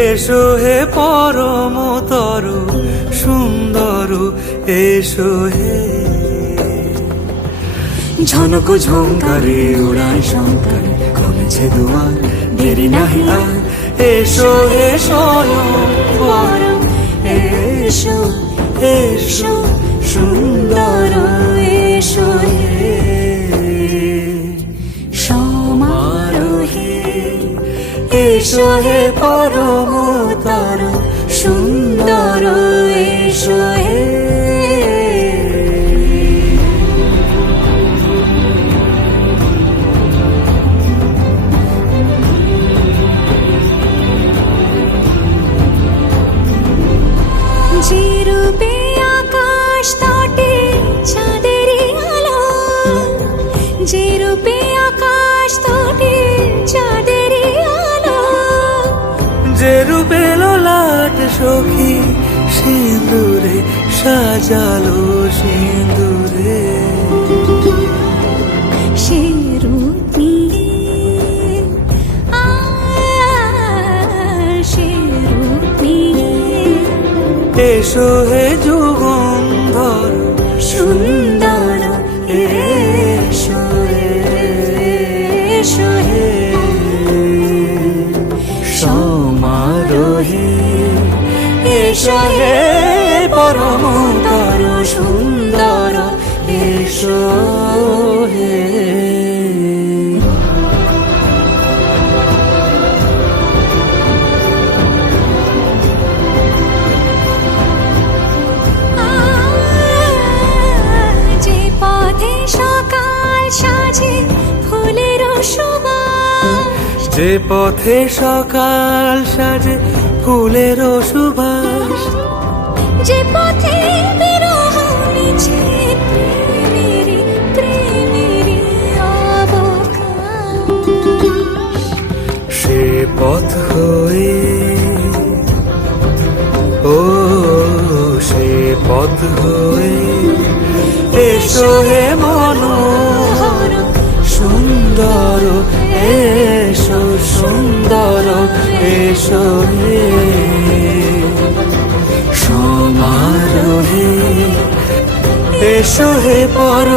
এসো হে পরমতর সুন্দর, এসো হে। ঝনক ঝঙ্কারে উড়ায় শঙ্কার, কমেছে দুয়ার, দেরি নাহি আর। এসো হে স্বয়ং পরম, এসো এসো সুন্দর, এসো হে সমারোহে। এসো হে পরমতর সুন্দর, এসো হে। যে রূপে আকাশ তটে চাঁদেরই আলো, যে রূপে আকাশ তটে চাঁদেরই আলো, যে রূপে ললাট সখী সিঁদুরে সাজালো সিঁদুরে। সে রূপ নিয়ে সে রূপ নিয়ে এসো হে যুগন্ধর সুন্দর, এসো এসো হে সমারোহে। এসো হে পরমতর সুন্দর, এসো হে। যে পথে সকাল সাজে ফুলের সুবাস, যে পথে সকাল সাজে ফুলের সুবাস, যে পথে বিরহ মিছে প্রেমেরই প্রেমেরই অবকাশ, সে পথ হয়ে ও সে পথ হয়ে। এসো হে মনোহর সুন্দর, এসো সুন্দর, এসো হে সমারোহে। এসো হে পর